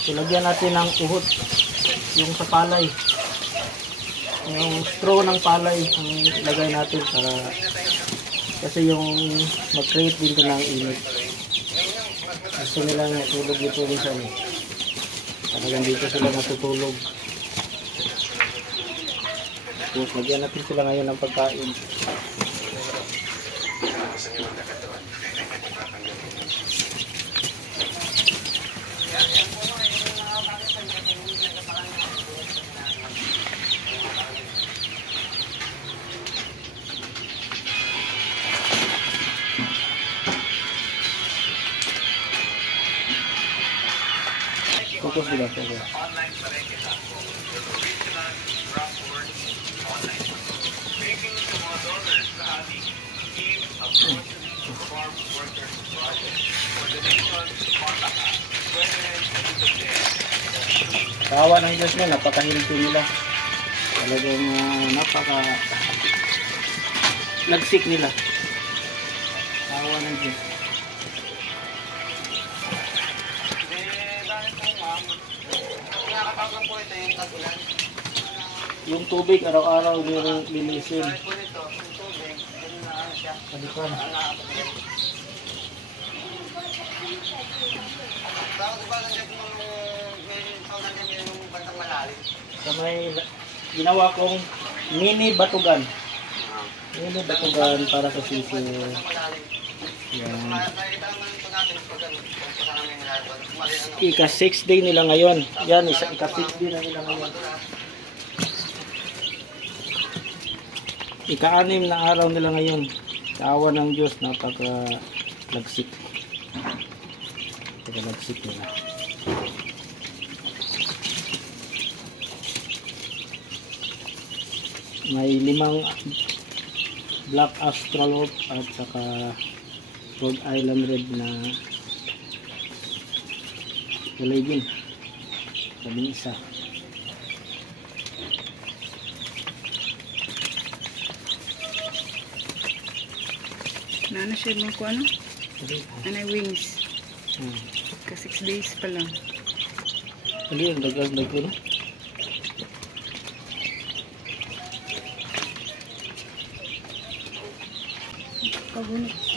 So, lagyan natin ng uhot. Yung sa palay. Yung straw ng palay ang lagay natin para kasi yung mag-create din ito ng init. Gusto nila natulog dito minsan eh. Talagang dito sila natutulog. Tapos lagyan natin sila ngayon ng pagkain. Focus nila, focus. Kawa ng Diyos mo, napakahilti nila. Talagang lagsik nila. Kawa ng Diyos. Yung tubig, araw-araw linisin. Palitan. Sa may ginawa kong mini batugan. Mini batugan para sa sisiw. Yan. Ika-6 day nila ngayon. Yan, ika-6 day na nila ngayon. Ika-6 na araw nila ngayon. Kaawa ng Diyos, napaka-lagsik. Napaka-lagsik nila. May 5 black astrolop at saka Rhode Island red na galigin. Sabi isa. Nana siya mo ko ano? Anay wings. Ka 6 days pa lang. Ano yung dagang-dag ko no? Pagunit.